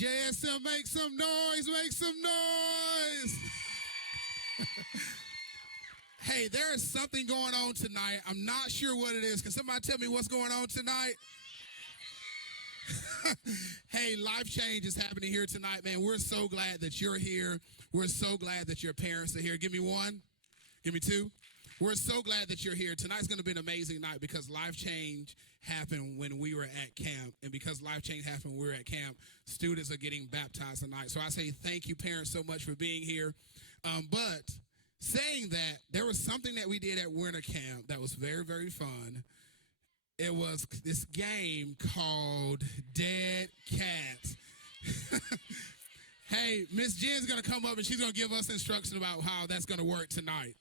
JSM, make some noise, make some noise. Hey, there is something going on tonight. I'm not sure what it is. Can somebody tell me what's going on tonight? Hey, life change is happening here tonight, man. We're so glad that you're here. We're so glad that your parents are here. Give me one. Give me two. We're so glad that you're here. Tonight's going to be an amazing night because life change happened when we were at camp. And because life change happened when we were at camp, students are getting baptized tonight. So I say thank you, parents, so much for being here. But saying that, there was something that we did at winter camp that was very, very fun. It was this game called Dead Cats. Hey, Miss Jen's going to come up and she's going to give us instruction about how that's going to work tonight.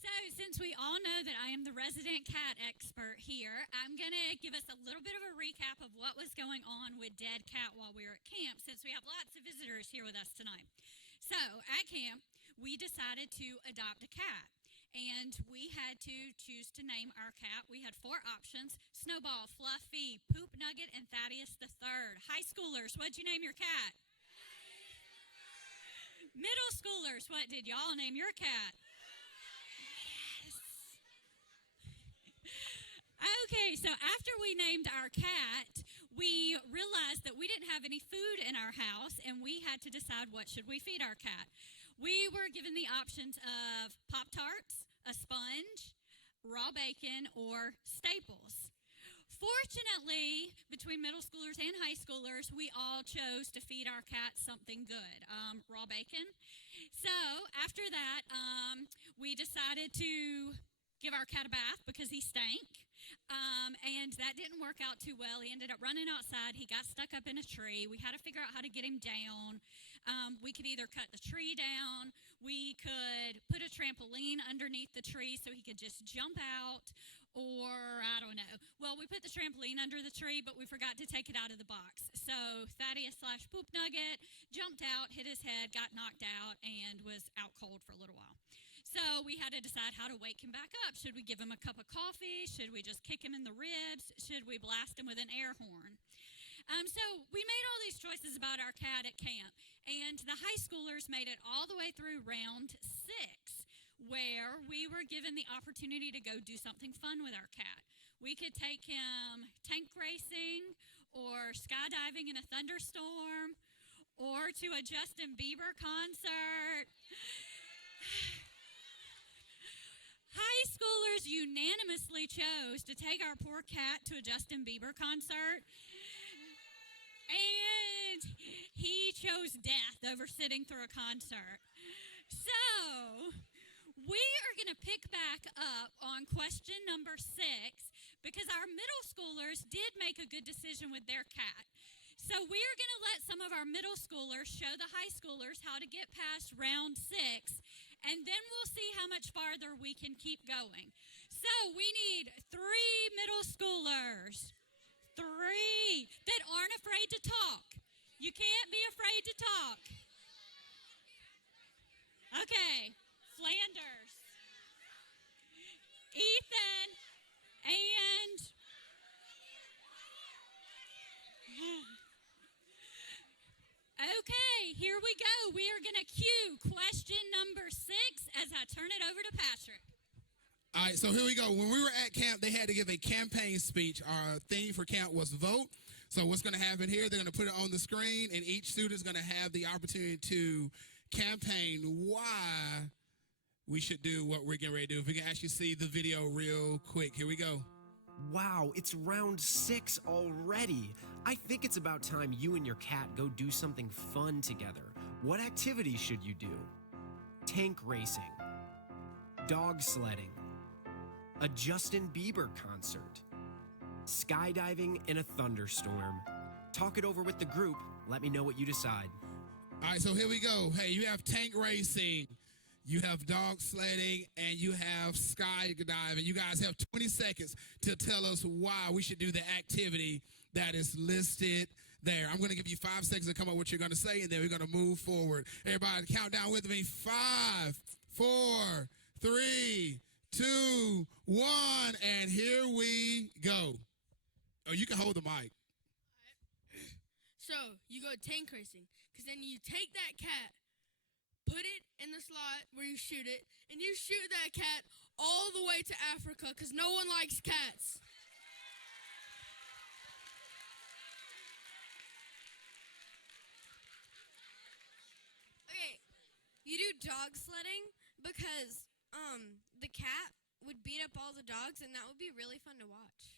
So since we all know that I am the resident cat expert here, I'm going to give us a little bit of a recap of what was going on with Dead Cat while we were at camp, since we have lots of visitors here with us tonight. So at camp, we decided to adopt a cat. And we had to choose to name our cat. We had 4 options: Snowball, Fluffy, Poop Nugget, and Thaddeus the Third. High schoolers, what'd you name your cat? Middle schoolers, what did y'all name your cat? Yes. Okay, so after we named our cat, we realized that we didn't have any food in our house, and we had to decide what should we feed our cat. We were given the options of Pop-Tarts, a sponge, raw bacon, or Staples. Fortunately, between middle schoolers and high schoolers, we all chose to feed our cat something good, raw bacon. So after that, we decided to give our cat a bath because he stank. And that didn't work out too well. He ended up running outside. He got stuck up in a tree. We had to figure out how to get him down. We could either cut the tree down. We could put a trampoline underneath the tree so he could just jump out. Or, I don't know. Well, we put the trampoline under the tree, but we forgot to take it out of the box. So Thaddeus/Poop Nugget jumped out, hit his head, got knocked out, and was out cold for a little while. So we had to decide how to wake him back up. Should we give him a cup of coffee? Should we just kick him in the ribs? Should we blast him with an air horn? So we made all these choices about our cat at camp. And the high schoolers made it all the way through round 6, where we were given the opportunity to go do something fun with our cat. We could take him tank racing or skydiving in a thunderstorm or to a Justin Bieber concert. High schoolers unanimously chose to take our poor cat to a Justin Bieber concert. And he chose death over sitting through a concert. So we are going to pick back up on question number 6 because our middle schoolers did make a good decision with their cat. So we are going to let some of our middle schoolers show the high schoolers how to get past round 6, and then we'll see how much farther we can keep going. So we need 3 middle schoolers, 3 that aren't afraid to talk. You can't be afraid to talk. Okay. Flanders, Ethan, and okay, here we go. We are going to cue question number 6 as I turn it over to Patrick. All right, so here we go. When we were at camp, they had to give a campaign speech. Our theme for camp was vote. So what's going to happen here, they're going to put it on the screen, and each student is going to have the opportunity to campaign why we should do what we're getting ready to do. If we can actually see the video real quick. Here we go. Wow, it's round 6 already. I think it's about time you and your cat go do something fun together. What activities should you do? Tank racing, dog sledding, a Justin Bieber concert, skydiving in a thunderstorm. Talk it over with the group. Let me know what you decide. All right, so here we go. Hey, you have tank racing, you have dog sledding, and you have skydiving. You guys have 20 seconds to tell us why we should do the activity that is listed there. I'm going to give you 5 seconds to come up with what you're going to say, and then we're going to move forward. Everybody count down with me. 5, 4, 3, 2, 1, and here we go. Oh, you can hold the mic. So you go tank racing, because then you take that cat, put it in the slot where you shoot it, and you shoot that cat all the way to Africa, because no one likes cats. Okay, you do dog sledding because the cat would beat up all the dogs, and that would be really fun to watch.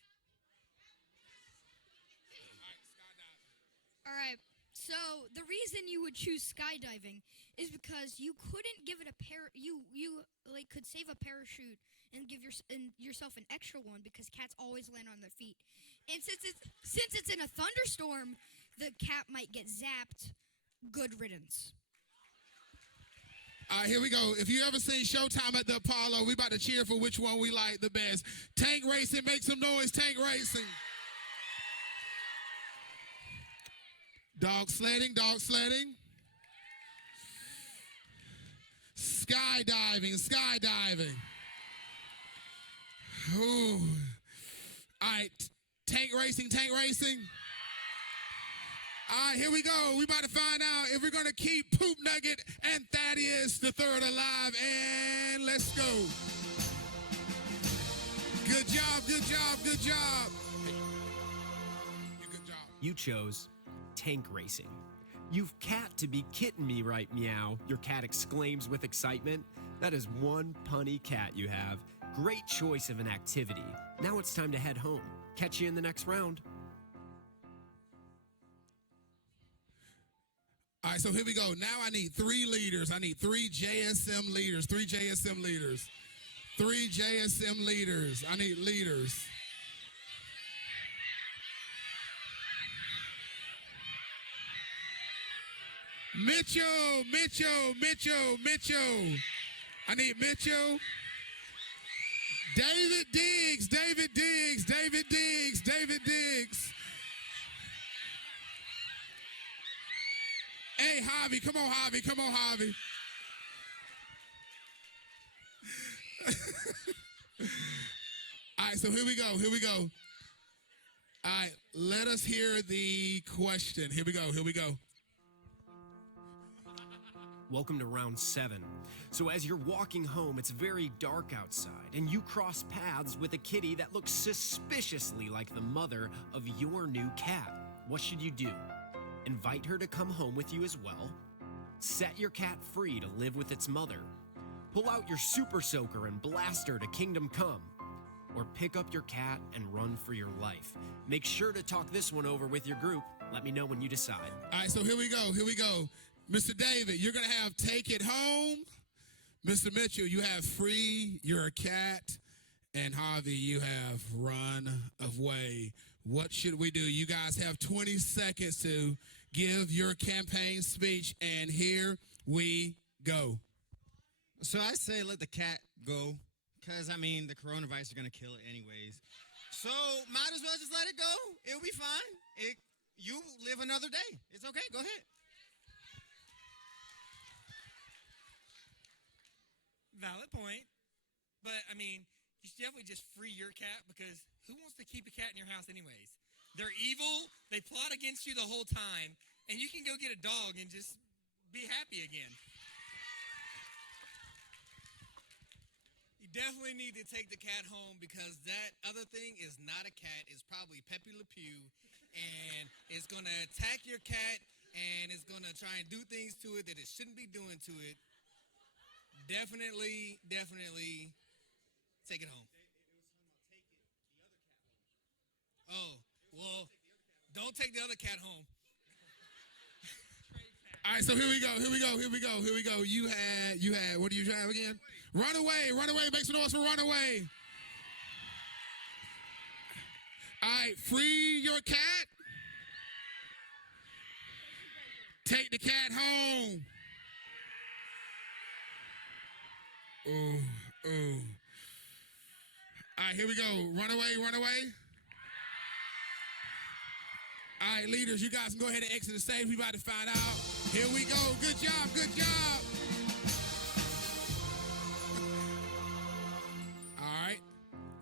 All right. So the reason you would choose skydiving is because you couldn't give it a you like could save a parachute and give yourself an extra one because cats always land on their feet. And since it's in a thunderstorm, the cat might get zapped. Good riddance. All right, here we go. If you ever seen Showtime at the Apollo, we about to cheer for which one we like the best. Tank racing, make some noise, tank racing. Dog sledding, dog sledding. Skydiving, skydiving. Ooh. All right, tank racing, tank racing. All right, here we go. We about to find out if we're going to keep Poop Nugget and Thaddeus the third alive. And let's go. Good job, good job, good job. Good job. You chose tank racing. You've cat to be kidding me, right, meow? Your cat exclaims with excitement. That is one punny cat you have. Great choice of an activity. Now it's time to head home. Catch you in the next round. All right, so here we go. Now I need 3 leaders. I need 3 JSM leaders. 3 JSM leaders. 3 JSM leaders. I need leaders. Mitchell, Mitchell, Mitchell, Mitchell. I need Mitchell. David Diggs, David Diggs, David Diggs, David Diggs. Hey, Javi, come on, Javi, come on, Javi. All right, so here we go, here we go. All right, let us hear the question. Here we go, here we go. Welcome to round 7. So as you're walking home, it's very dark outside, and you cross paths with a kitty that looks suspiciously like the mother of your new cat. What should you do? Invite her to come home with you as well? Set your cat free to live with its mother? Pull out your super soaker and blast her to kingdom come? Or pick up your cat and run for your life? Make sure to talk this one over with your group. Let me know when you decide. All right, so here we go, here we go. Mr. David, you're going to have take it home. Mr. Mitchell, you have free your cat. And Javi, you have run away. What should we do? You guys have 20 seconds to give your campaign speech, and here we go. So I say let the cat go, because, I mean, the coronavirus is going to kill it anyways. So might as well just let it go. It'll be fine. You live another day. It's okay. Go ahead. Valid point. But, I mean, you should definitely just free your cat, because who wants to keep a cat in your house anyways? They're evil. They plot against you the whole time. And you can go get a dog and just be happy again. You definitely need to take the cat home, because that other thing is not a cat. It's probably Pepe Le Pew. And it's going to attack your cat, and it's going to try and do things to it that it shouldn't be doing to it. Definitely take it home. Oh, well, don't take the other cat home. All right, so here we go, here we go, here we go, here we go. You had, what do you have again? Run away, make some noise for run away. All right, free your cat. Take the cat home. Ooh. All right, here we go. Run away, run away. All right, leaders, you guys can go ahead and exit the stage. We about to find out. Here we go. Good job, good job. All right.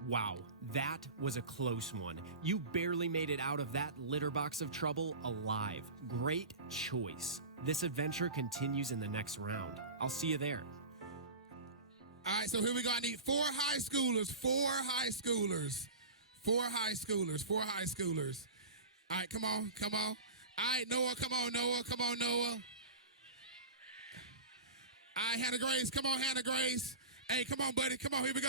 Wow, That was a close one. You barely made it out of that litter box of trouble alive. Great choice. This adventure continues in the next round. I'll see you there. All right, so here we go. I need four high schoolers. All right, come on. All right, Noah, come on, Noah. All right, Hannah Grace, come on, Hannah Grace. Hey, come on, buddy, come on, here we go.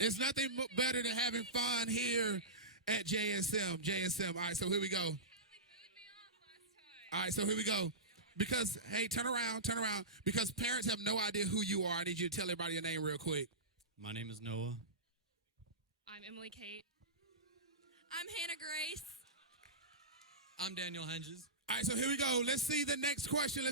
It's nothing better than having fun here at JSM. All right, so here we go. All right, so here we go. Because, hey, turn around. Because parents have no idea who you are. I need you to tell everybody your name real quick. My name is Noah. I'm Emily Kate. I'm Hannah Grace. I'm Daniel Henges. All right, so here we go. Let's see the next question.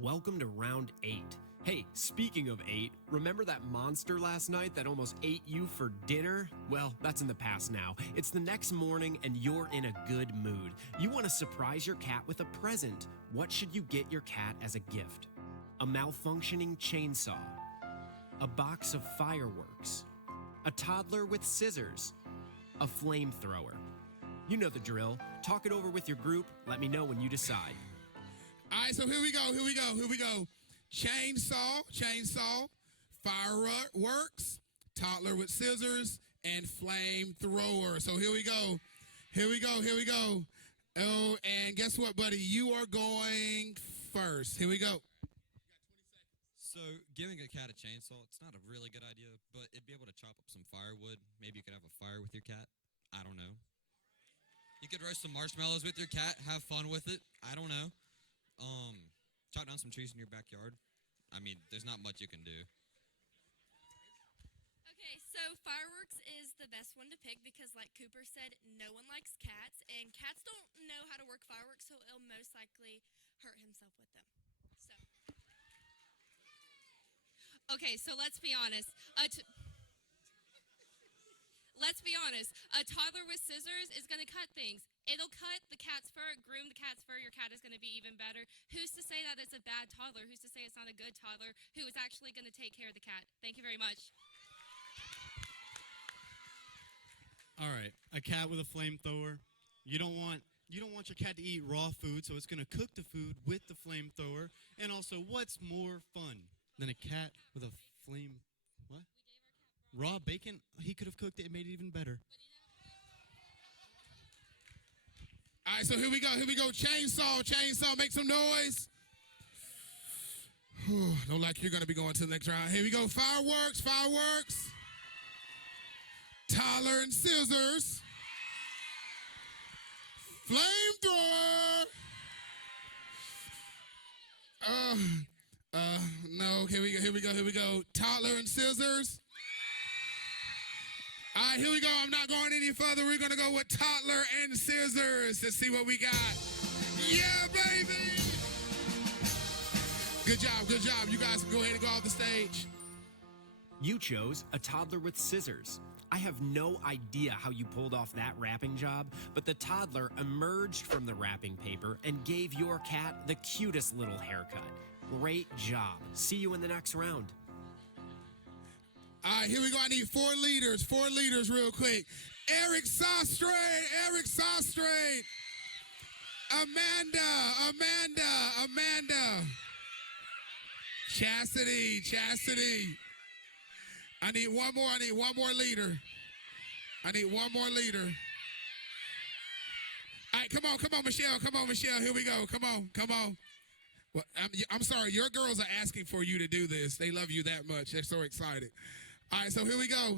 Welcome to round 8. Hey, speaking of 8, remember that monster last night that almost ate you for dinner? Well, that's in the past now. It's the next morning and you're in a good mood. You want to surprise your cat with a present. What should you get your cat as a gift? A malfunctioning chainsaw, a box of fireworks, a toddler with scissors, a flamethrower. You know the drill. Talk it over with your group. Let me know when you decide. All right, so here we go. Chainsaw, fireworks, toddler with scissors, and flamethrower. So here we go. Oh, and guess what, buddy? You are going first. Here we go. So, giving a cat a chainsaw, it's not a really good idea, but it'd be able to chop up some firewood. Maybe you could have a fire with your cat. I don't know. You could roast some marshmallows with your cat, have fun with it. I don't know. Chop down some trees in your backyard. I mean, there's not much you can do. Okay, so fireworks is the best one to pick because, like Cooper said, no one likes cats, and cats don't know how to work fireworks, so it'll most likely hurt himself with them. So. Okay, so let's be honest. A toddler with scissors is going to cut things. It'll cut the cat's fur, groom the cat's fur. Your cat is going to be even better. Who's to say that it's a bad toddler? Who's to say it's not a good toddler who is actually going to take care of the cat? Thank you very much. All right, a cat with a flamethrower. You don't want your cat to eat raw food, so it's going to cook the food with the flamethrower. And also, what's more fun than a cat with a flame? What? Raw bacon? He could have cooked it and made it even better. All right, so here we go. Chainsaw, make some noise. Don't like you're going to be going to the next round. Here we go. Fireworks. Toddler and scissors. Flamethrower. No, here we go. Toddler and scissors. All right, here we go. I'm not going any further. We're going to go with toddler and scissors to see what we got. Yeah, baby. Good job. You guys can go ahead and go off the stage. You chose a toddler with scissors. I have no idea how you pulled off that wrapping job, but the toddler emerged from the wrapping paper and gave your cat the cutest little haircut. Great job. See you in the next round. All right, here we go. I need four leaders real quick. Eric Sostrate. Amanda. Chastity. I need one more leader. All right, come on, Michelle. Here we go. Come on. Well, I'm sorry. Your girls are asking for you to do this. They love you that much. They're so excited. All right, so here we go.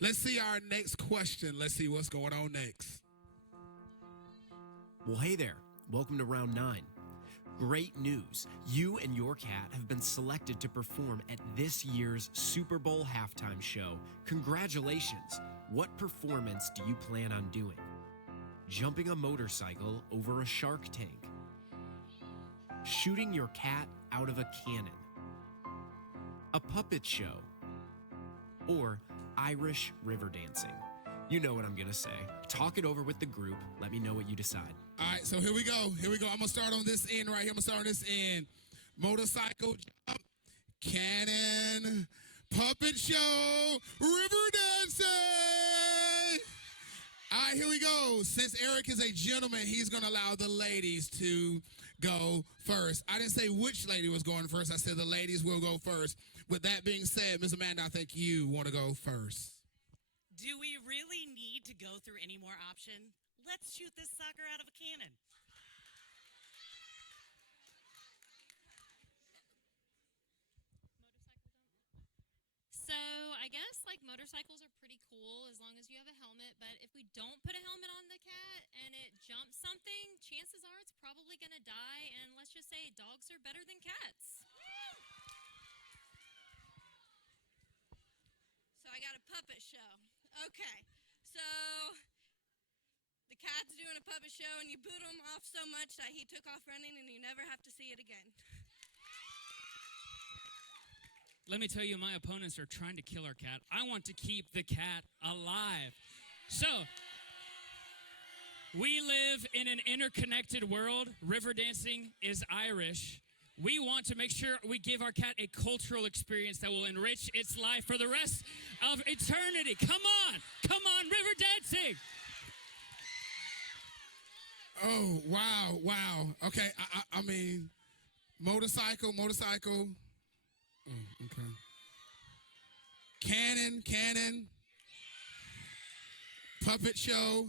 Let's see our next question. Let's see what's going on next. Well, hey there. Welcome to round 9. Great news. You and your cat have been selected to perform at this year's Super Bowl halftime show. Congratulations. What performance do you plan on doing? Jumping a motorcycle over a shark tank? Shooting your cat out of a cannon? A puppet show? Or Irish river dancing? You know what I'm going to say. Talk it over with the group. Let me know what you decide. All right, so here we go. I'm going to start on this end right here. Motorcycle jump, Cannon, puppet show, river dancing. All right, here we go. Since Eric is a gentleman, he's going to allow the ladies to go first. I didn't say which lady was going first. I said the ladies will go first. With that being said, Ms. Amanda, I think you want to go first. Do we really need to go through any more option? Let's shoot this sucker out of a cannon. So I guess like motorcycles are pretty cool as long as you have a helmet, but if we don't put a helmet on the cat and it jumps something, chances are it's probably going to die, and let's just say dogs are better than cats. So I got a puppet show. Okay, so the cat's doing a puppet show and you boot him off so much that he took off running and you never have to see it again. Let me tell you, my opponents are trying to kill our cat. I want to keep the cat alive. So, we live in an interconnected world. River dancing is Irish. We want to make sure we give our cat a cultural experience that will enrich its life for the rest of eternity. Come on, river dancing. Oh, wow. Okay, I mean, motorcycle. Oh, okay. Cannon. Puppet show.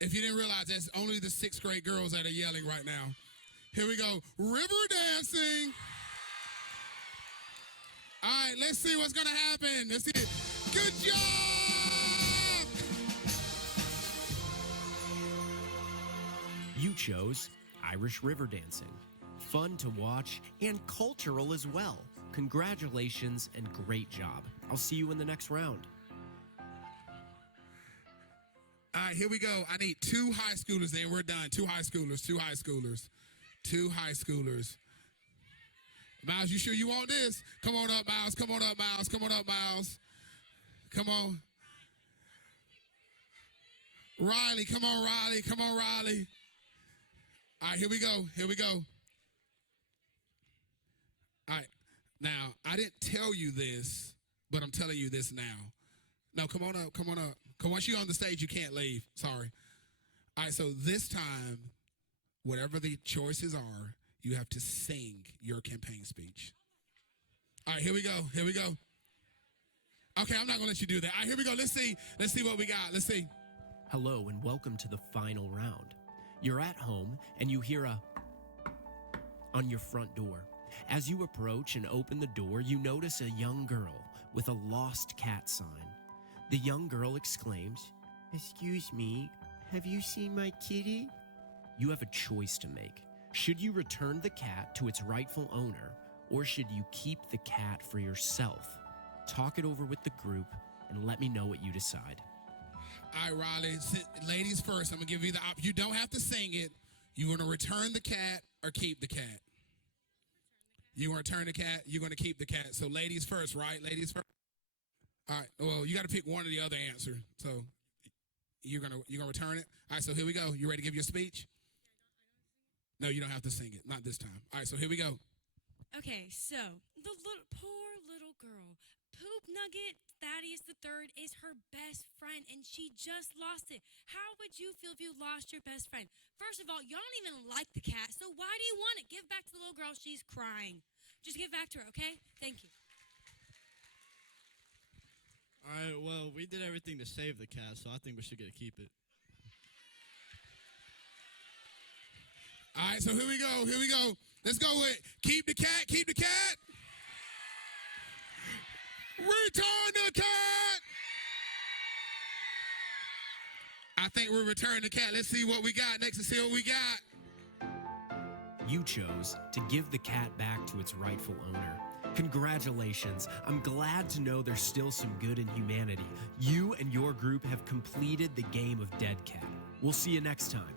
If you didn't realize, that's only the 6th grade girls that are yelling right now. Here we go. River dancing. All right, let's see what's going to happen. Let's see it. Good job! You chose Irish river dancing. Fun to watch and cultural as well. Congratulations and great job. I'll see you in the next round. All right, here we go. I need 2 high schoolers there. We're done. 2 high schoolers. 2 high schoolers. Miles, you sure you want this? Come on up, Miles. Come on. Riley, come on, Riley. All right, here we go. All right, now, I didn't tell you this, but I'm telling you this now. No, come on up. Because once you're on the stage, you can't leave. Sorry. All right, so this time, whatever the choices are, you have to sing your campaign speech. All right, here we go. Okay, I'm not going to let you do that. All right, here we go. Let's see what we got. Let's see. Hello and welcome to the final round. You're at home and you hear a on your front door. As you approach and open the door, you notice a young girl with a lost cat sign. The young girl exclaims, "Excuse me, have you seen my kitty?" You have a choice to make. Should you return the cat to its rightful owner, or should you keep the cat for yourself? Talk it over with the group and let me know what you decide. All right, Riley, ladies first. I'm going to give you the option. You don't have to sing it. You want to return the cat or keep the cat? You want to return the cat, you're going to keep the cat. So ladies first, right? Ladies first. All right, well, you got to pick one or the other answer. So you're going to return it? All right, so here we go. You ready to give your speech? No, you don't have to sing it. Not this time. All right, so here we go. Okay, so the poor little girl, Poop Nugget Thaddeus III is her best friend, and she just lost it. How would you feel if you lost your best friend? First of all, y'all don't even like the cat, so why do you want it? Give back to the little girl. She's crying. Just give back to her, okay? Thank you. All right, well, we did everything to save the cat, so I think we should get to keep it. All right, so here we go. Let's go with keep the cat. Return the cat. I think we're returning the cat. Let's see what we got. Next, let's see what we got. You chose to give the cat back to its rightful owner. Congratulations. I'm glad to know there's still some good in humanity. You and your group have completed the game of Dead Cat. We'll see you next time.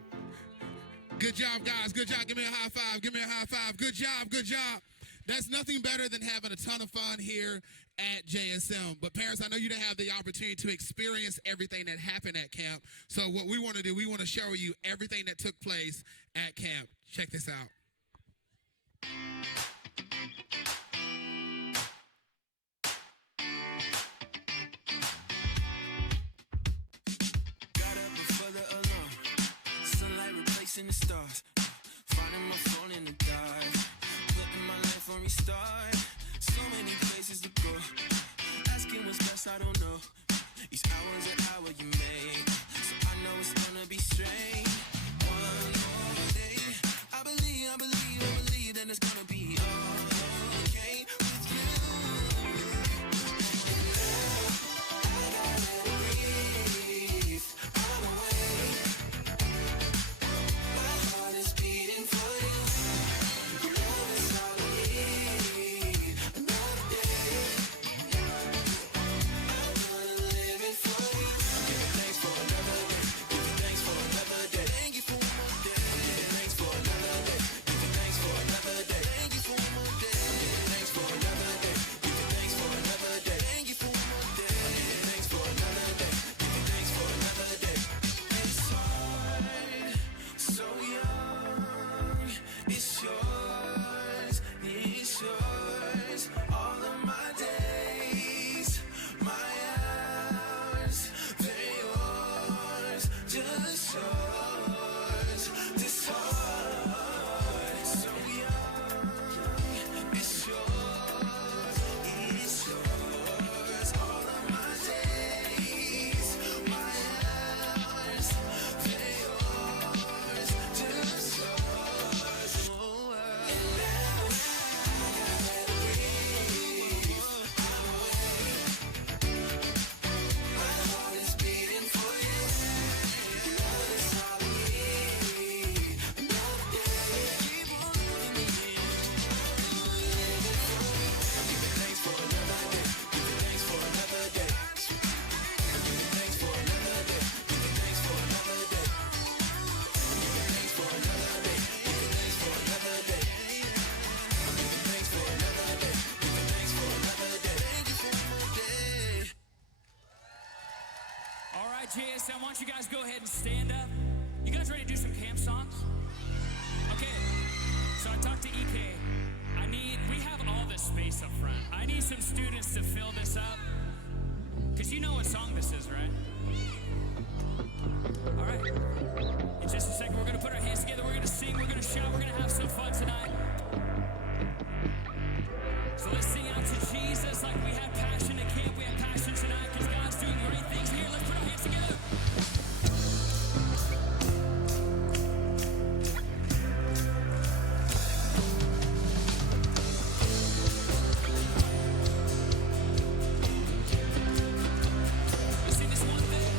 Good job, guys. Good job. Give me a high five. Good job. That's nothing better than having a ton of fun here at JSM. But parents, I know you didn't have the opportunity to experience everything that happened at camp. So what we want to do, we want to show you everything that took place at camp. Check this out. the stars. Finding my phone in the dark. Putting my life on restart. So many places to go. Asking what's best, I don't know. Each hour's an hour you make. So I know it's gonna be straight. One more day. I believe that it's gonna be okay with you. And now I gotta breathe. I'm awake. My heart is beating for you. Love is all I need. Another day. I'm gonna live it for you. Give you thanks for another day. Give you thanks for another day. Thank you for one more day. Give you thanks for another day. Give you thanks for another day. Thank you for one more day. Give you thanks for another day. Give you thanks for another day. Thank you for one more day. Give you thanks for another day. Give you thanks for another day. It's hard, so young. It's yours, it's yours. All of my days, my hours, they're yours, just yours. This heart, so young. It's yours, it's yours. All of my days, my hours, they're yours, just yours. Oh, and now I gotta breathe. I'm awake. My heart is beating for you. Love is all I need. Another day. Keep on loving me. Give you thanks for another day. Give you thanks for another day. Give you thanks for another day. Give you thanks for another day. Give you thanks for another day. Give you thanks for another day. Give you thanks for another day. Give you thanks for another day. Thank you for one more day. All right, JSM, why don't you guys go ahead and stand up? You guys ready to do some camp songs? Okay, so I talked to EK. We have all this space up front. I need some students to fill this up. Because you know what song this is, right? All right. In just a second, we're going to put our hands together. We're going to sing. We're going to shout. We're going to have some fun tonight. So let's sing out to Jesus like we had passion at camp. We have passion tonight because God's doing great things here. Let's put our hands together. Let's sing this one thing.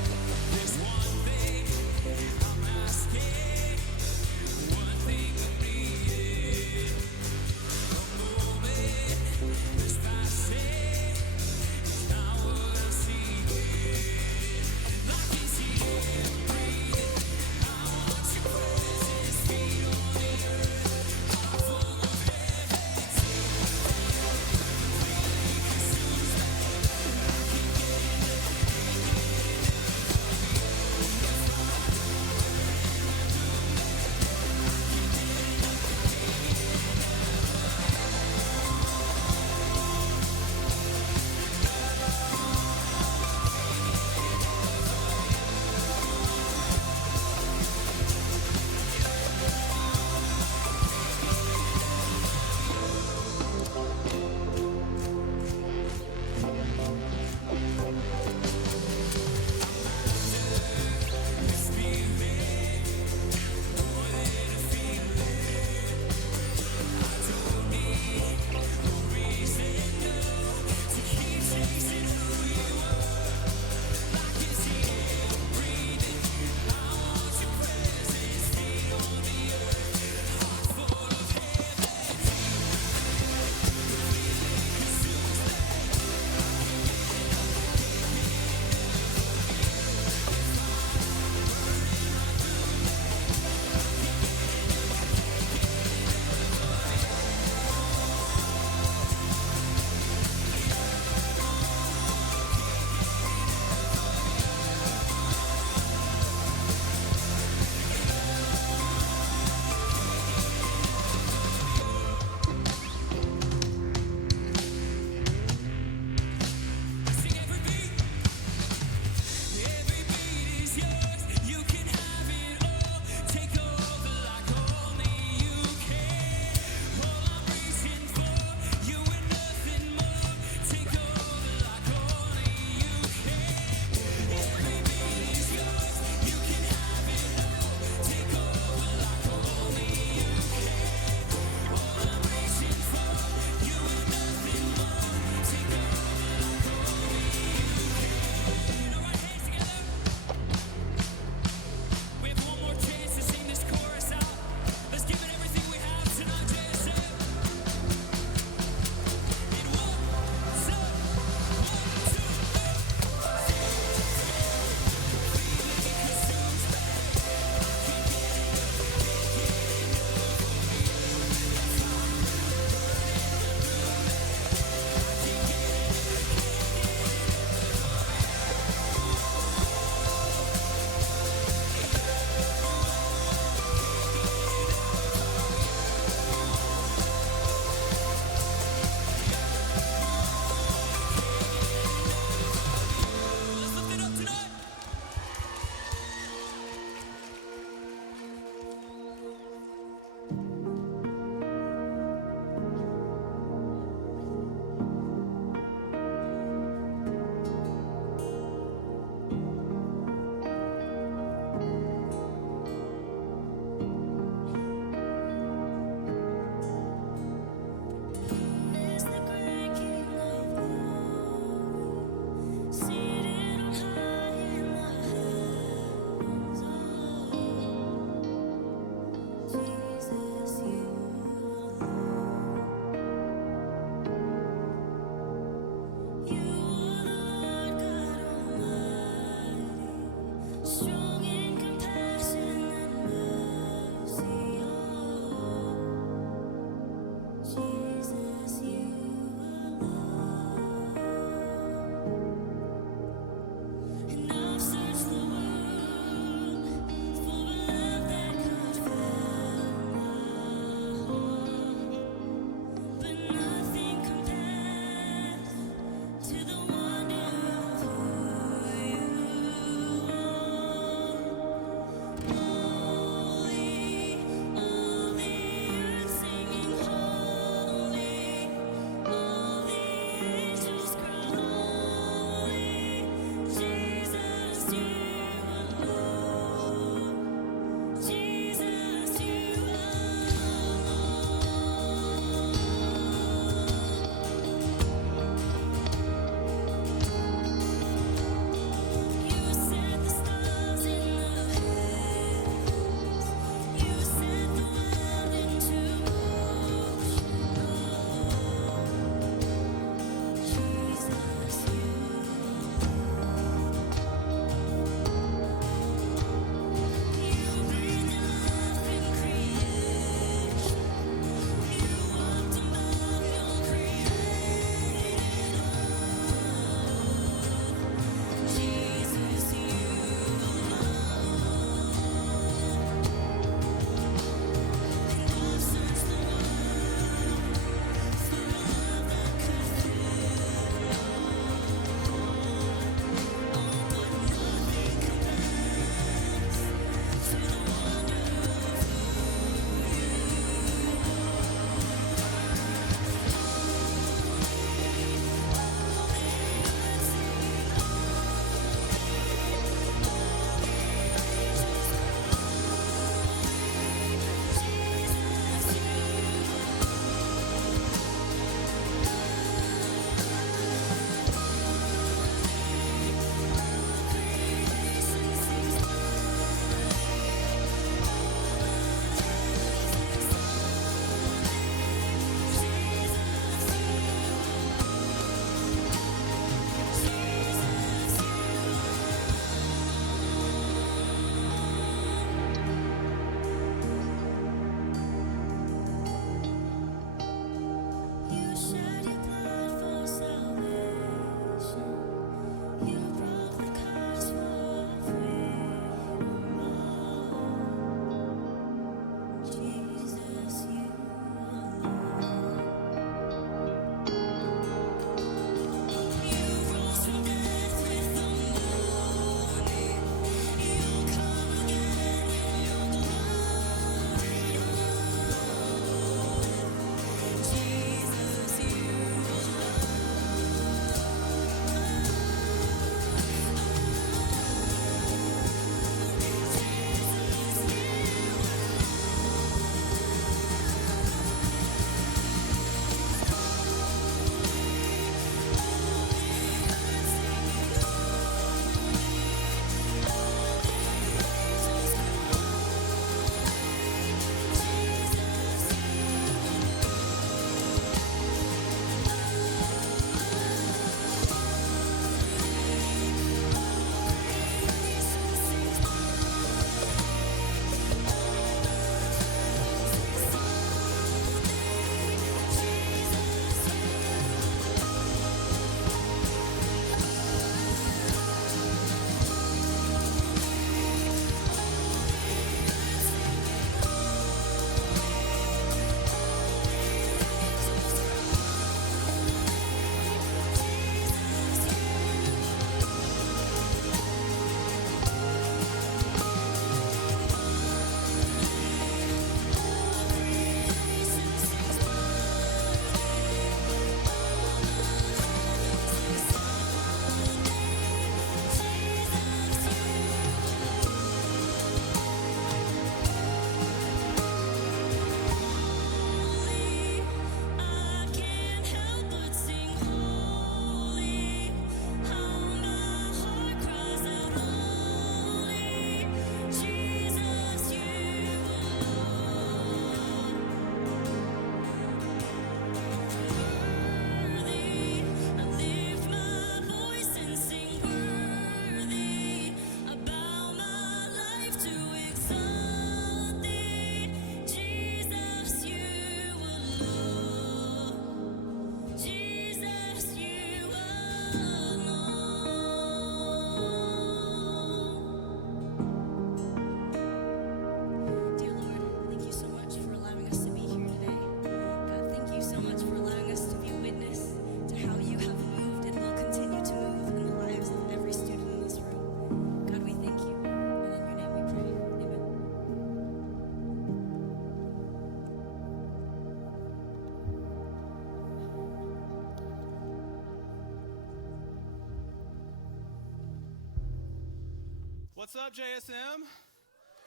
What's up, JSM?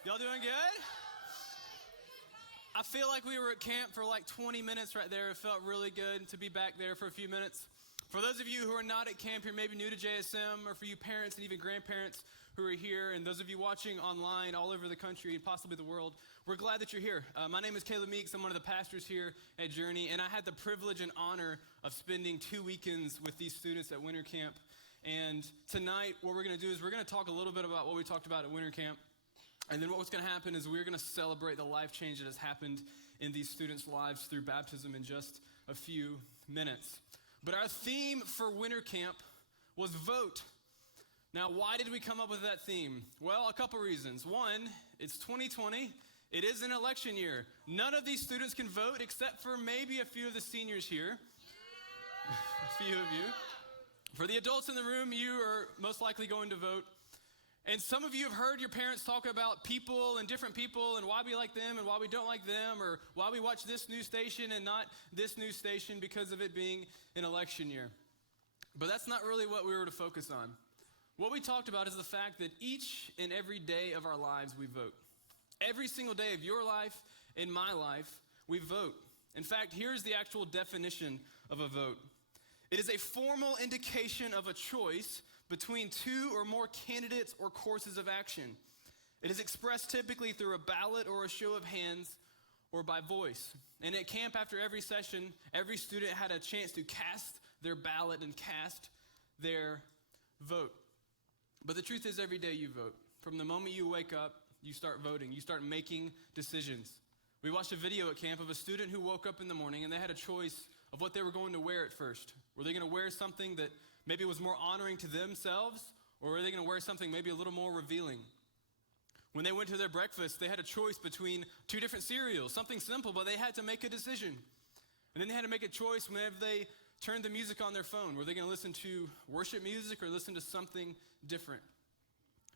Y'all doing good? I feel like we were at camp for like 20 minutes right there. It felt really good to be back there for a few minutes. For those of you who are not at camp, you're maybe new to JSM, or for you parents and even grandparents who are here, and those of you watching online all over the country and possibly the world, we're glad that you're here. My name is Caleb Meeks. I'm one of the pastors here at Journey, and I had the privilege and honor of spending 2 weekends with these students at winter camp. And tonight, what we're going to do is we're going to talk a little bit about what we talked about at winter camp. And then what's going to happen is we're going to celebrate the life change that has happened in these students' lives through baptism in just a few minutes. But our theme for winter camp was vote. Now, why did we come up with that theme? Well, a couple reasons. One, it's 2020. It is an election year. None of these students can vote except for maybe a few of the seniors here. A few of you. For the adults in the room, you are most likely going to vote. And some of you have heard your parents talk about people and different people and why we like them and why we don't like them, or why we watch this news station and not this news station because of it being an election year. But that's not really what we were to focus on. What we talked about is the fact that each and every day of our lives we vote. Every single day of your life and my life, we vote. In fact, here's the actual definition of a vote. It is a formal indication of a choice between two or more candidates or courses of action. It is expressed typically through a ballot or a show of hands or by voice. And at camp, after every session, every student had a chance to cast their ballot and cast their vote. But the truth is, every day you vote. From the moment you wake up, you start voting. You start making decisions. We watched a video at camp of a student who woke up in the morning and they had a choice of what they were going to wear at first. Were they going to wear something that maybe was more honoring to themselves, or were they going to wear something maybe a little more revealing? When they went to their breakfast, they had a choice between 2 different cereals, something simple, but they had to make a decision. And then they had to make a choice whenever they turned the music on their phone. Were they going to listen to worship music or listen to something different?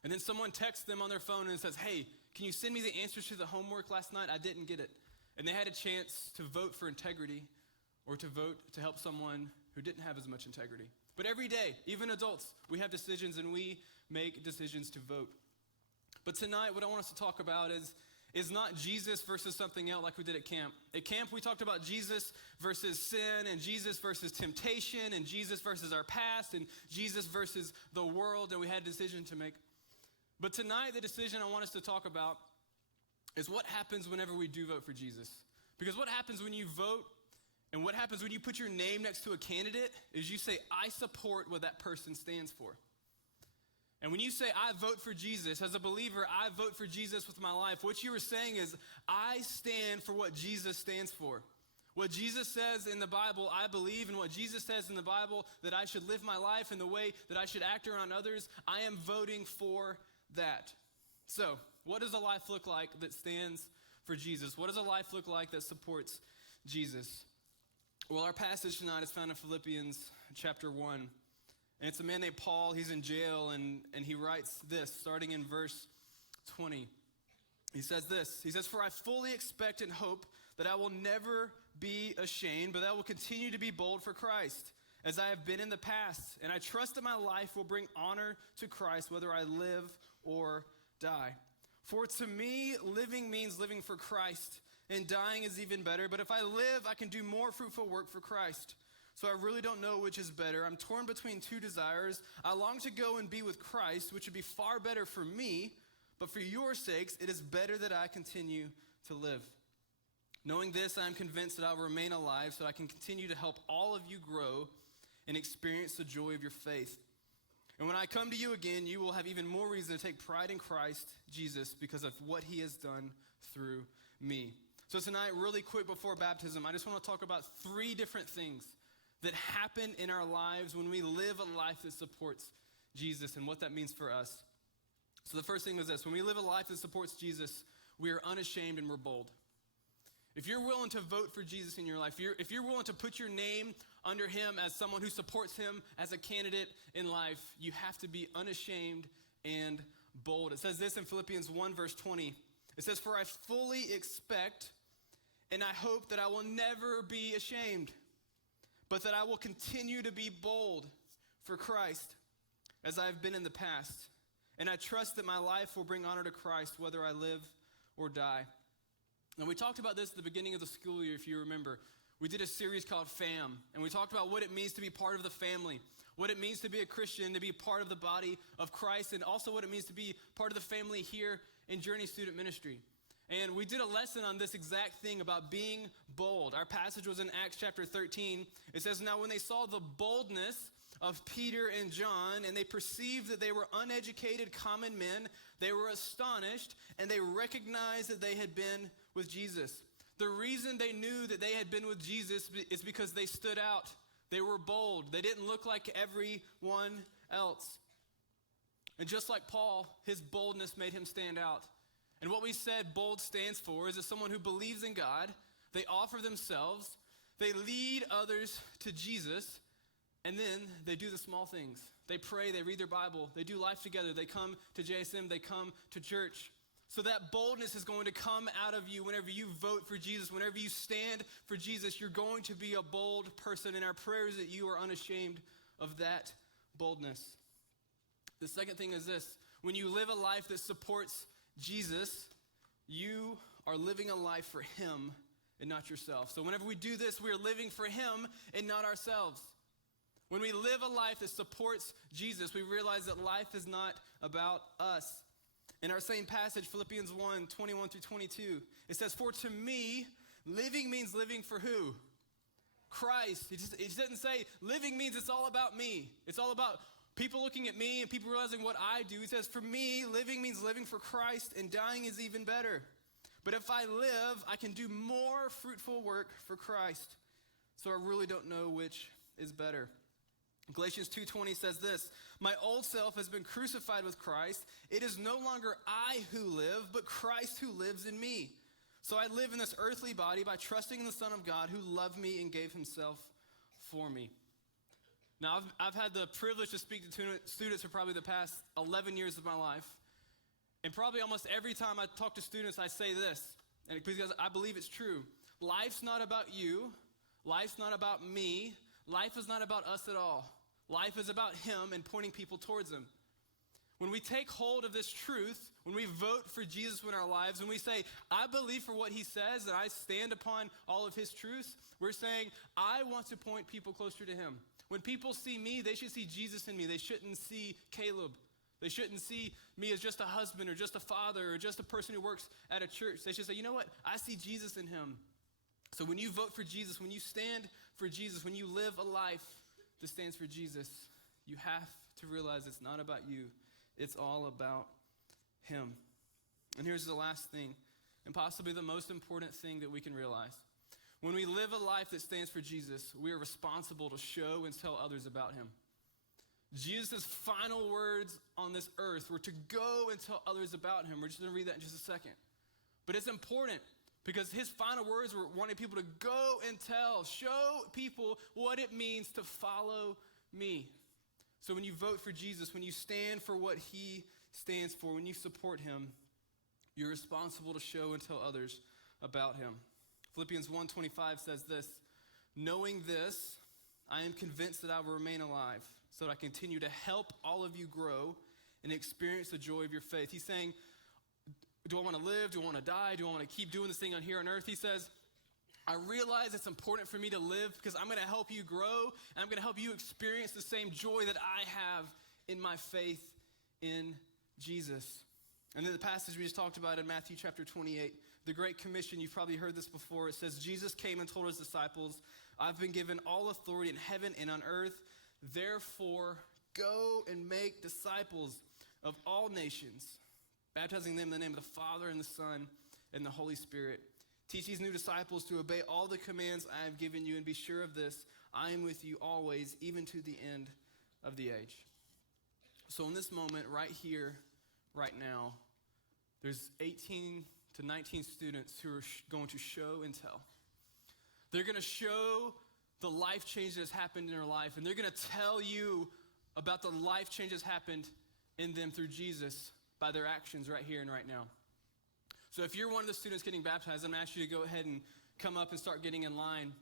And then someone texts them on their phone and says, hey, can you send me the answers to the homework last night? I didn't get it. And they had a chance to vote for integrity or to vote to help someone who didn't have as much integrity. But every day, even adults, we have decisions and we make decisions to vote. But tonight, what I want us to talk about is not Jesus versus something else like we did at camp. At camp, we talked about Jesus versus sin, and Jesus versus temptation, and Jesus versus our past, and Jesus versus the world, and we had a decision to make. But tonight, the decision I want us to talk about is what happens whenever we do vote for Jesus. Because what happens when you vote, and what happens when you put your name next to a candidate, is you say, I support what that person stands for. And when you say, I vote for Jesus, as a believer, I vote for Jesus with my life, what you are saying is, I stand for what Jesus stands for. What Jesus says in the Bible, I believe, and what Jesus says in the Bible, that I should live my life in the way that I should act around others, I am voting for that. So, what does a life look like that stands for Jesus? What does a life look like that supports Jesus? Well, our passage tonight is found in Philippians chapter 1. And it's a man named Paul. He's in jail, and he writes this, starting in verse 20. He says this. He says, for I fully expect and hope that I will never be ashamed, but I will continue to be bold for Christ, as I have been in the past. And I trust that my life will bring honor to Christ, whether I live or die. For to me, living means living for Christ, and dying is even better. But if I live, I can do more fruitful work for Christ. So I really don't know which is better. I'm torn between 2 desires. I long to go and be with Christ, which would be far better for me. But for your sakes, it is better that I continue to live. Knowing this, I am convinced that I will remain alive so I can continue to help all of you grow and experience the joy of your faith. And when I come to you again, you will have even more reason to take pride in Christ Jesus because of what he has done through me. So tonight, really quick before baptism, I just want to talk about 3 different things that happen in our lives when we live a life that supports Jesus and what that means for us. So the first thing is this. When we live a life that supports Jesus, we are unashamed and we're bold. If you're willing to vote for Jesus in your life, if you're willing to put your name under him as someone who supports him as a candidate in life, you have to be unashamed and bold. It says this in Philippians 1 verse 20. It says, for I fully expect and I hope that I will never be ashamed, but that I will continue to be bold for Christ as I have been in the past. and I trust that my life will bring honor to Christ whether I live or die. And we talked about this at the beginning of the school year, if you remember. We did a series called FAM, and we talked about what it means to be part of the family, what it means to be a Christian, to be part of the body of Christ, and also what it means to be part of the family here in Journey Student Ministry. And we did a lesson on this exact thing about being bold. Our passage was in Acts chapter 13. It says, "Now when they saw the boldness of Peter and John, and they perceived that they were uneducated common men, they were astonished, and they recognized that they had been with Jesus." The reason they knew that they had been with Jesus is because they stood out. They were bold. They didn't look like everyone else. And just like Paul, his boldness made him stand out. And what we said bold stands for is that someone who believes in God, they offer themselves, they lead others to Jesus, and then they do the small things. They pray, they read their Bible, they do life together, they come to JSM, they come to church. So that boldness is going to come out of you whenever you vote for Jesus, whenever you stand for Jesus, you're going to be a bold person. And our prayer is that you are unashamed of that boldness. The second thing is this: when you live a life that supports Jesus, you are living a life for him and not yourself. So whenever we do this, we are living for him and not ourselves. When we live a life that supports Jesus, we realize that life is not about us. In our same passage, Philippians 1, 21 through 22, it says, "For to me, living means living for who? Christ." It doesn't say living means it's all about me. It's all about people looking at me and people realizing what I do. He says, "For me, living means living for Christ, and dying is even better. But if I live, I can do more fruitful work for Christ. So I really don't know which is better." Galatians 2:20 says this, "My old self has been crucified with Christ. It is no longer I who live, but Christ who lives in me. So I live in this earthly body by trusting in the Son of God who loved me and gave himself for me." Now, I've had the privilege to speak to students for probably the past 11 years of my life. And probably almost every time I talk to students, I say this, and because I believe it's true. Life's not about you. Life's not about me. Life is not about us at all. Life is about him and pointing people towards him. When we take hold of this truth, when we vote for Jesus in our lives, when we say, "I believe for what he says and I stand upon all of his truths," we're saying, I want to point people closer to him. When people see me, they should see Jesus in me. They shouldn't see Caleb. They shouldn't see me as just a husband or just a father or just a person who works at a church. They should say, "You know what? I see Jesus in him." So when you vote for Jesus, when you stand for Jesus, when you live a life that stands for Jesus, you have to realize it's not about you. It's all about him. And here's the last thing, and possibly the most important thing that we can realize. When we live a life that stands for Jesus, we are responsible to show and tell others about him. Jesus' final words on this earth were to go and tell others about him. We're just going to read that in just a second. But it's important because his final words were wanting people to go and show people what it means to follow me. So when you vote for Jesus, when you stand for what he stands for, when you support him, you're responsible to show and tell others about him. Philippians 1:25 says this, "Knowing this, I am convinced that I will remain alive, so that I continue to help all of you grow and experience the joy of your faith." He's saying, do I want to live? Do I want to die? Do I want to keep doing this thing on here on earth? He says, I realize it's important for me to live because I'm going to help you grow and I'm going to help you experience the same joy that I have in my faith in Jesus. And then the passage we just talked about in Matthew chapter 28, the Great Commission, you've probably heard this before. It says, Jesus came and told his disciples, "I've been given all authority in heaven and on earth. Therefore, go and make disciples of all nations, baptizing them in the name of the Father and the Son and the Holy Spirit. Teach these new disciples to obey all the commands I have given you, and be sure of this, I am with you always, even to the end of the age." So in this moment, right here, right now, there's 18 to 19 students who are going to show and tell. They're going to show the life change that has happened in their life, and they're going to tell you about the life change that's happened in them through Jesus by their actions right here and right now. So if you're one of the students getting baptized, I'm going to ask you to go ahead and come up and start getting in line.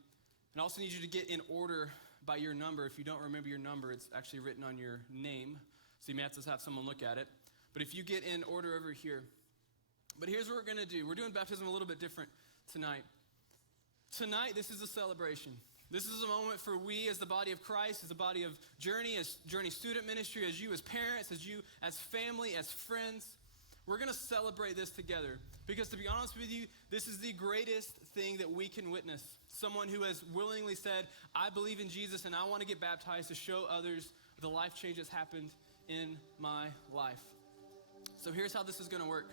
And I also need you to get in order by your number. If you don't remember your number, it's actually written on your name, so you may have to have someone look at it. But if you get in order over here. But here's what we're going to do. We're doing baptism a little bit different tonight. Tonight, this is a celebration. This is a moment for we as the body of Christ, as the body of Journey, as Journey Student Ministry, as you as parents, as you as family, as friends. We're going to celebrate this together. Because to be honest with you, this is the greatest thing that we can witness. Someone who has willingly said, I believe in Jesus and I want to get baptized to show others the life change that's happened in my life. So here's how this is going to work.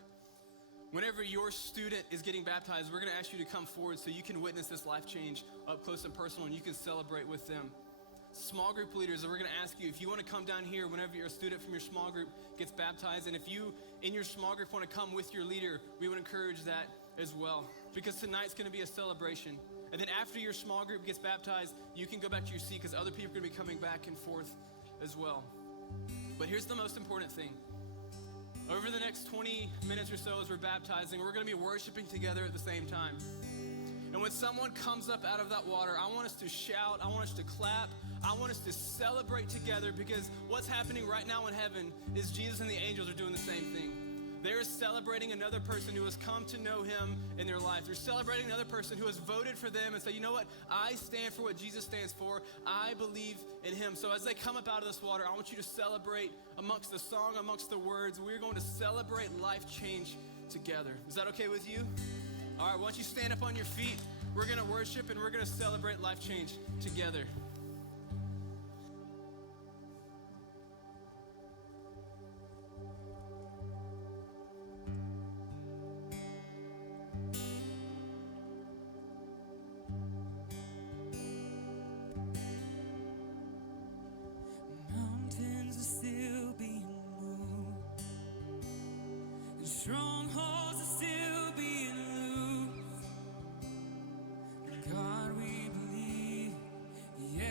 Whenever your student is getting baptized, we're going to ask you to come forward so you can witness this life change up close and personal and you can celebrate with them. Small group leaders, we're going to ask you if you want to come down here whenever your student from your small group gets baptized. And if you in your small group want to come with your leader, we would encourage that as well. Because tonight's going to be a celebration. And then after your small group gets baptized, you can go back to your seat because other people are going to be coming back and forth as well. But here's the most important thing. Over the next 20 minutes or so as we're baptizing, we're going to be worshiping together at the same time. And when someone comes up out of that water, I want us to shout, I want us to clap, I want us to celebrate together because what's happening right now in heaven is Jesus and the angels are doing the same thing. They're celebrating another person who has come to know him in their life. They're celebrating another person who has voted for them and said, you know what? I stand for what Jesus stands for. I believe in him. So as they come up out of this water, I want you to celebrate amongst the song, amongst the words. We're going to celebrate life change together. Is that okay with you? All right, why don't you stand up on your feet? We're going to worship and we're going to celebrate life change together. Mountains are still being moved, and strongholds are still being loosed. God, we believe, yeah.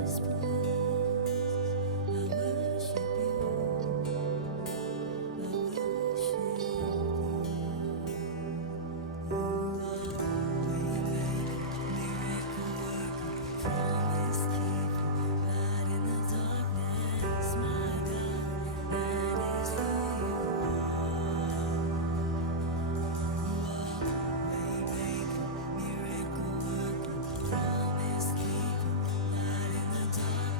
Promise keeper, light in the dark.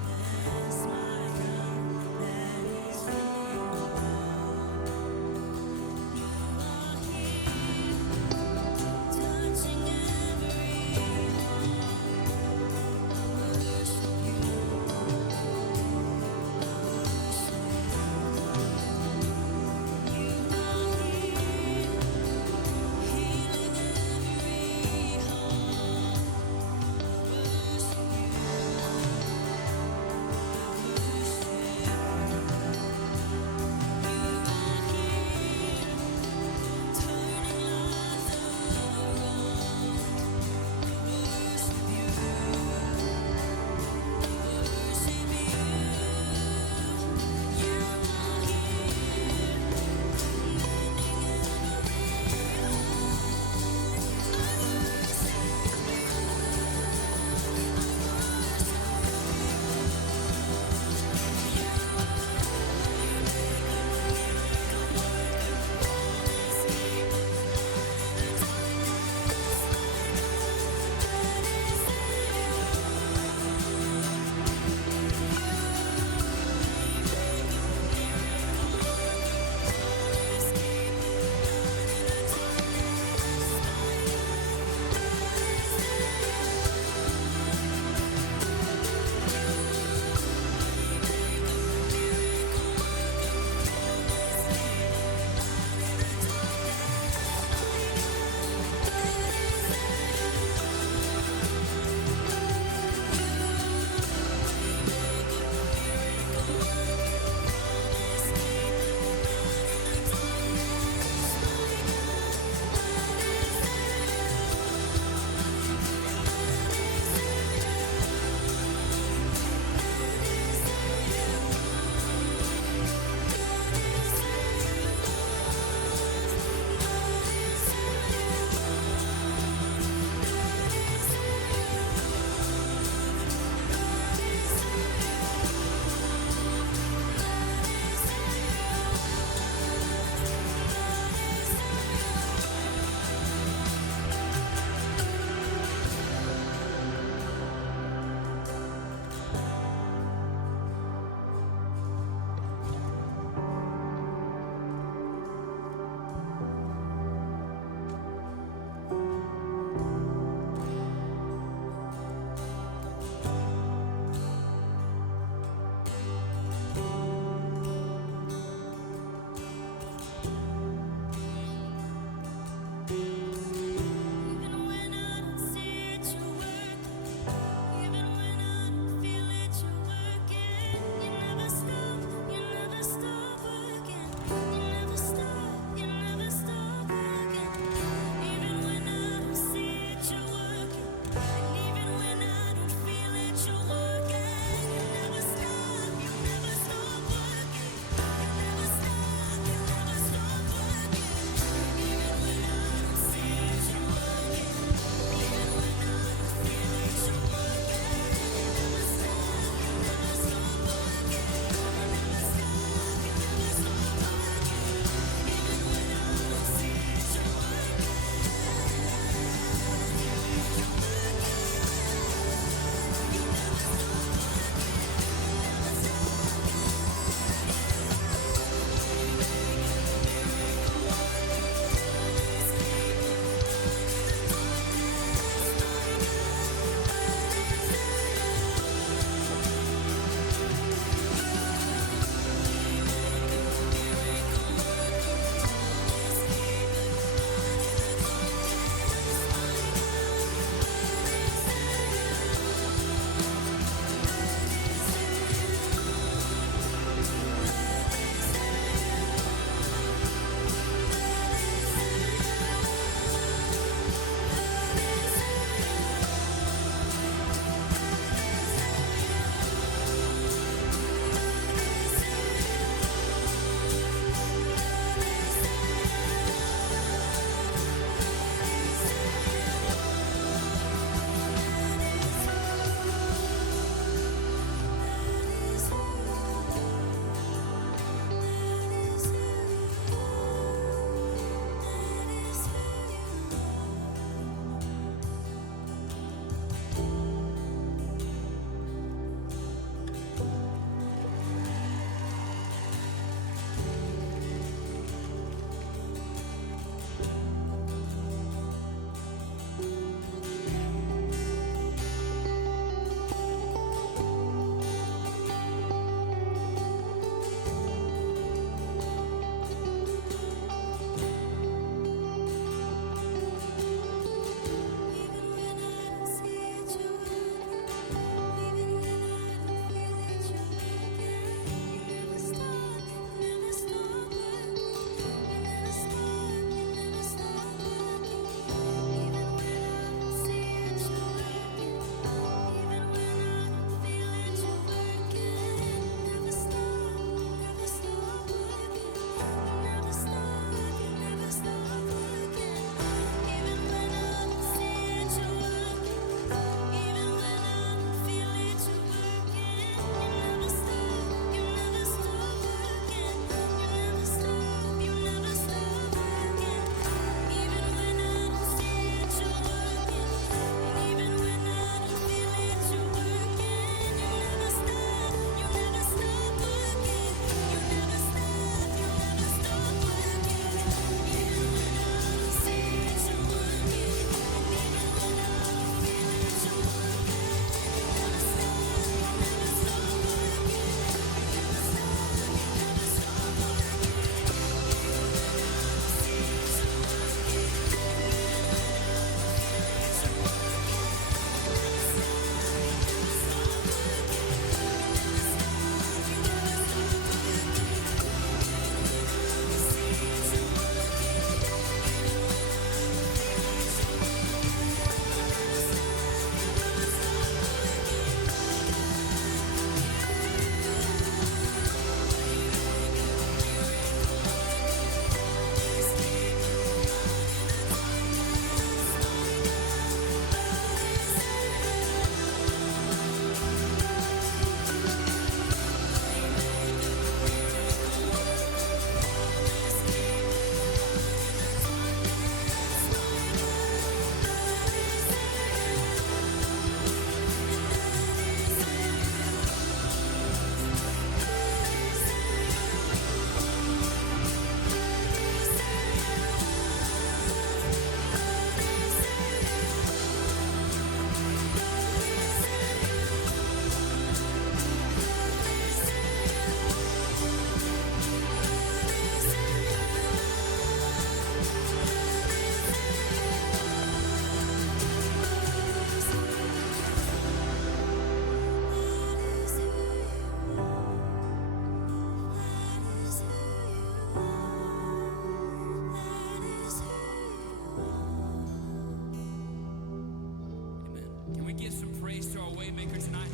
speaker tonight.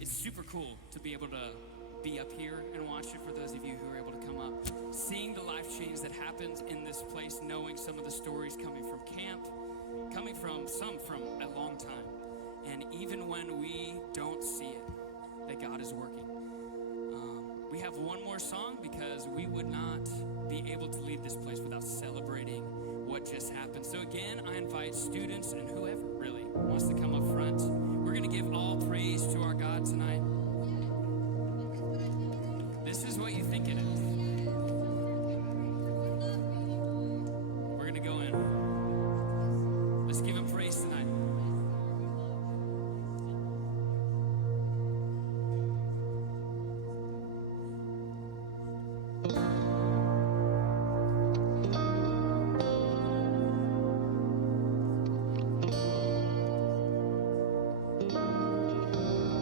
It's super cool to be able to be up here and watch it for those of you who are able to come up. Seeing the life change that happens in this place, knowing some of the stories coming from camp, coming from some from a long time. And even when we don't see it, that God is working. We have one more song because we would not be able to leave this place without celebrating what just happened. So again, I invite students and whoever really wants to come up front. We're going to give all praise to our God tonight. This is what you think it is. We're going to go in. Let's give him praise tonight.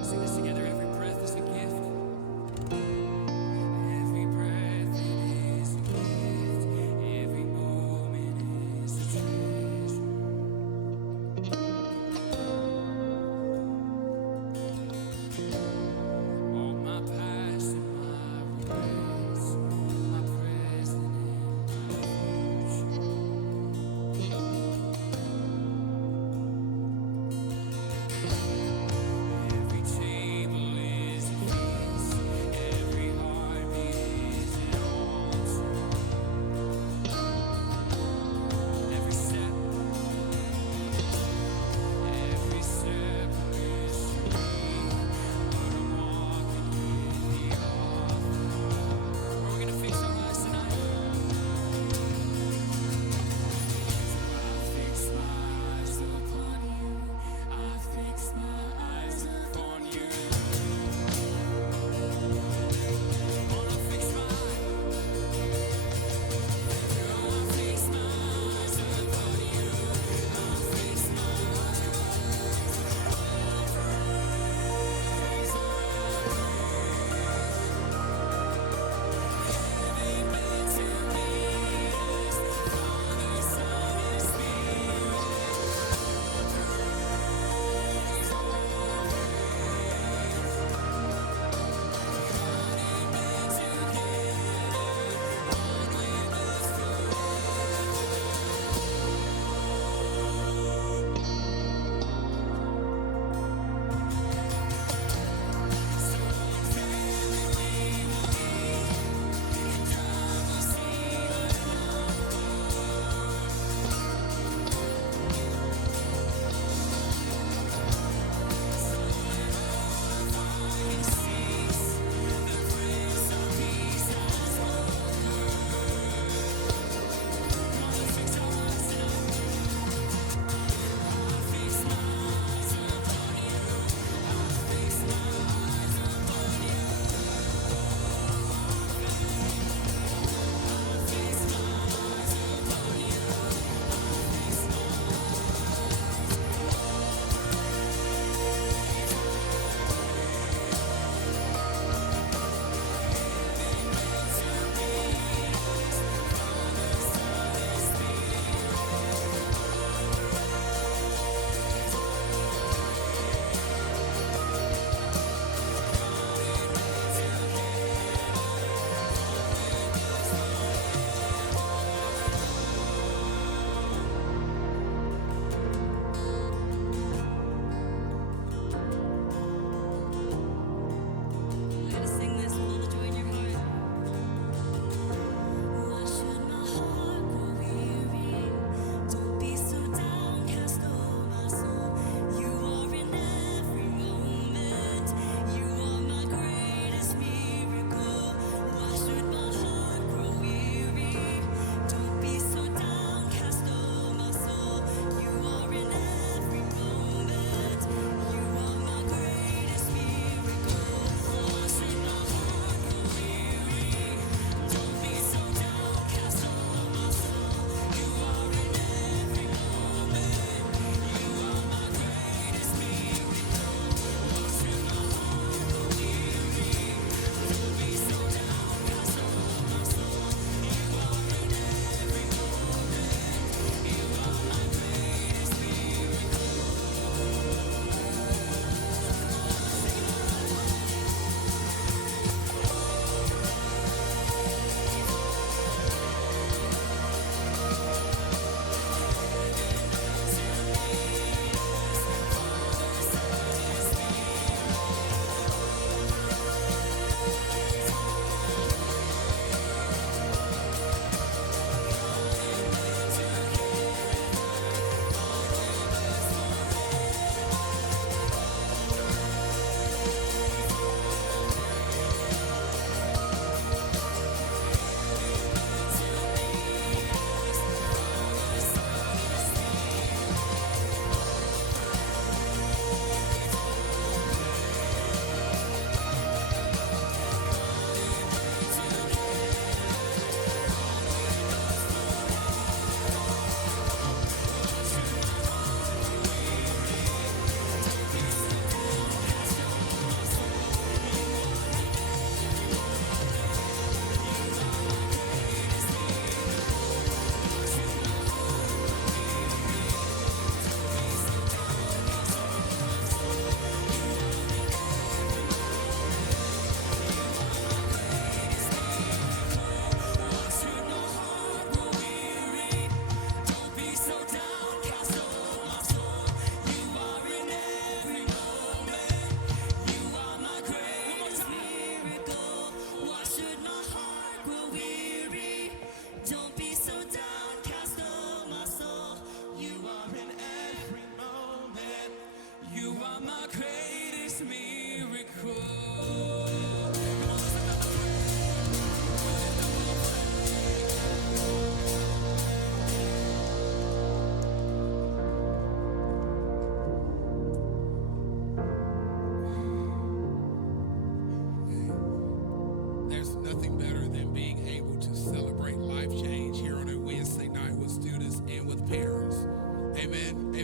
Sing this together. Every breath is a gift. Every breath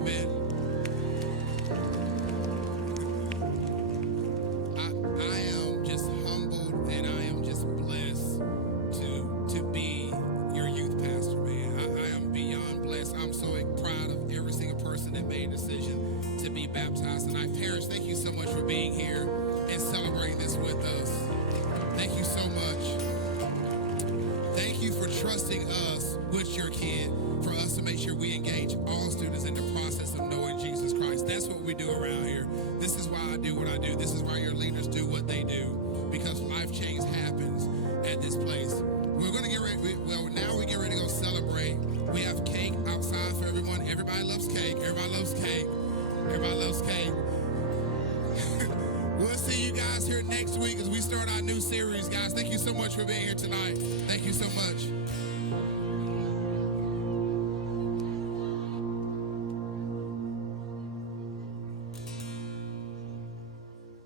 Amen. I am just humbled and I am just blessed to be your youth pastor, man. I am beyond blessed. I'm so proud of every single person that made a decision to be baptized tonight. Parents, thank you so much for being here and celebrating this with us. Thank you so much. Thank you for trusting us with your kid, for us to make sure we engage all students in the process of knowing Jesus Christ. That's what we do around here. This is why I do what I do. This is why your leaders do what they do, because life change happens at this place. We're going to get ready. Now we get ready to go celebrate. We have cake outside for everyone. Everybody loves cake. Everybody loves cake. Everybody loves cake. We'll see you guys here next week as we start our new series, guys. Thank you so much for being here tonight. Thank you so much.